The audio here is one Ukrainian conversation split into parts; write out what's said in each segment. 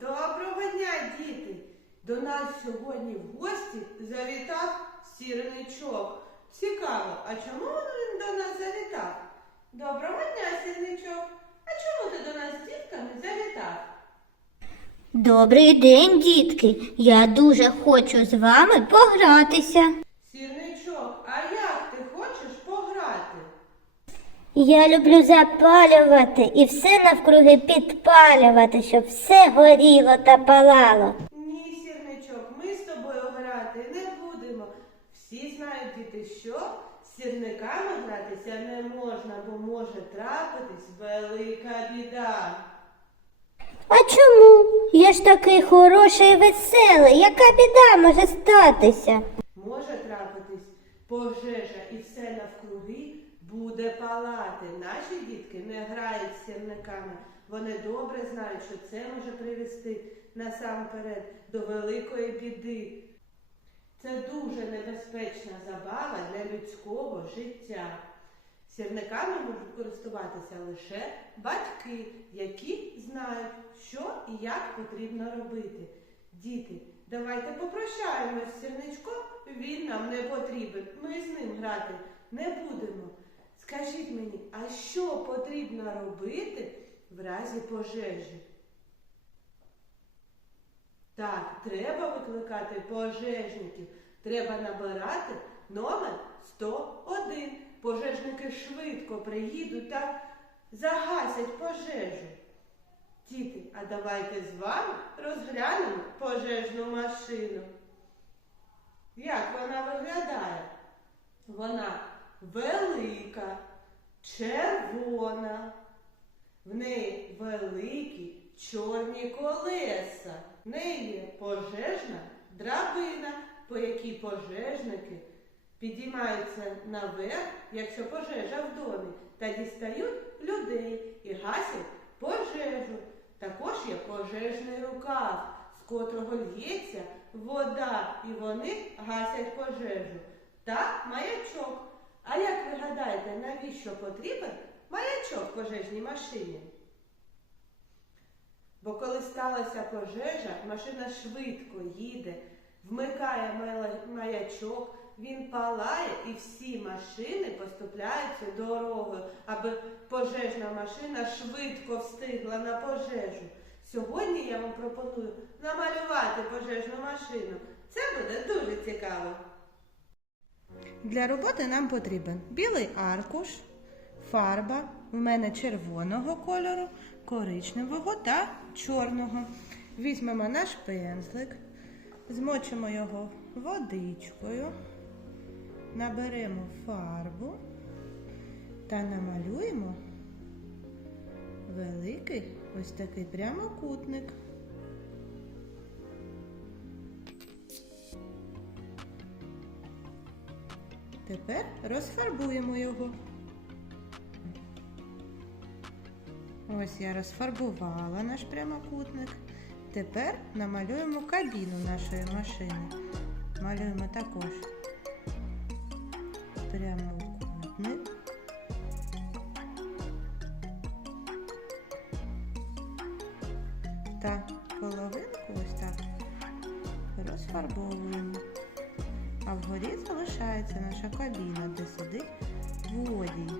Доброго дня, діти! До нас сьогодні в гості завітав сірничок. Цікаво, а чому він до нас завітав? Доброго дня, сірничок! А чому ти до нас з дітками завітав? Добрий день, дітки. Я дуже хочу з вами погратися. Сірничок, а як ти хочеш пограти? Я люблю запалювати і все навкруги підпалювати, щоб все горіло та палало. Ні, сірничок, ми з тобою грати не будемо. Всі знають діти, що з сірниками гратися не можна, бо може трапитись велика біда. А чому? Я ж такий хороший і веселий. Яка біда може статися? Може трапитись пожежа і все навкруги буде палати. Наші дітки не грають з сірниками. Вони добре знають, що це може привести насамперед до великої біди. Це дуже небезпечна забава для людського життя. Сірниками можуть користуватися лише батьки, які знають, що і як потрібно робити. Діти, давайте попрощаємось з сірничком, він нам не потрібен. Ми з ним грати не будемо. Скажіть мені, а що потрібно робити в разі пожежі? Так, треба викликати пожежників. Треба набирати номер 101. Пожежники швидко приїдуть та загасять пожежу. Діти, а давайте з вами розглянемо пожежну машину. Як вона виглядає? Вона велика, червона. В неї великі чорні колеса. В неї є пожежна драбина, по якій пожежники підіймаються наверх, якщо пожежа в домі, та дістають людей і гасять пожежу. Також є пожежний рукав, з котрого лється вода, і вони гасять пожежу. Та маячок. А як ви гадаєте, навіщо потрібен маячок в пожежній машині? Бо коли сталася пожежа, машина швидко їде, вмикає маячок, він палає і всі машини поступляються дорогою, аби пожежна машина швидко встигла на пожежу. Сьогодні я вам пропоную намалювати пожежну машину. Це буде дуже цікаво. Для роботи нам потрібен білий аркуш, фарба, в мене червоного кольору, коричневого та чорного. Візьмемо наш пензлик, змочимо його водичкою, наберемо фарбу та намалюємо великий ось такий прямокутник. Тепер розфарбуємо його. Ось я розфарбувала наш прямокутник. Тепер намалюємо кабіну нашої машини. Малюємо також прямокутник. Та половинку ось так розфарбовуємо. А вгорі залишається наша кабіна, де сидить водій.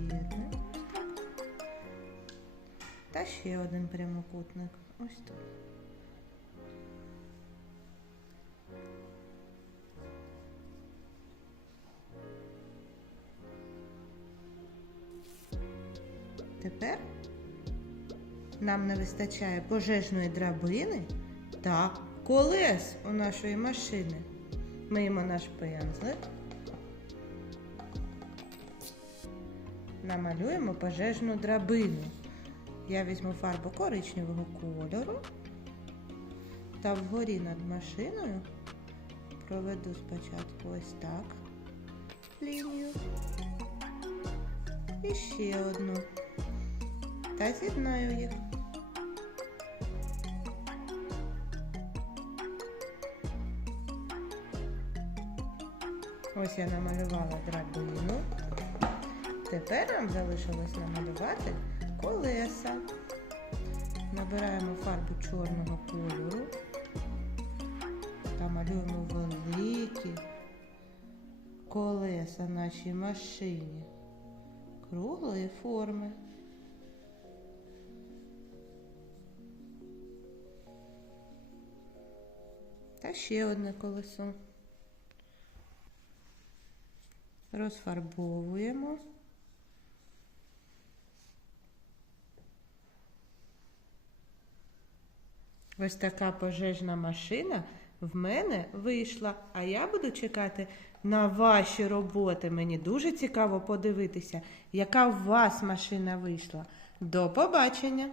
Вірно. Та ще один прямокутник. Ось тут. Тепер нам не вистачає пожежної драбини та колес у нашої машини. Миємо наш пензлик. Намалюємо пожежну драбину. Я візьму фарбу коричневого кольору та вгорі над машиною проведу спочатку ось так лінію. І ще одну. Та з'єднаю їх. Ось я намалювала драбину. Тепер нам залишилось намалювати колеса. Набираємо фарбу чорного кольору та малюємо великі колеса нашій машині круглої форми. Та ще одне колесо. Розфарбовуємо. Ось така пожежна машина в мене вийшла, а я буду чекати на ваші роботи. Мені дуже цікаво подивитися, яка в вас машина вийшла. До побачення!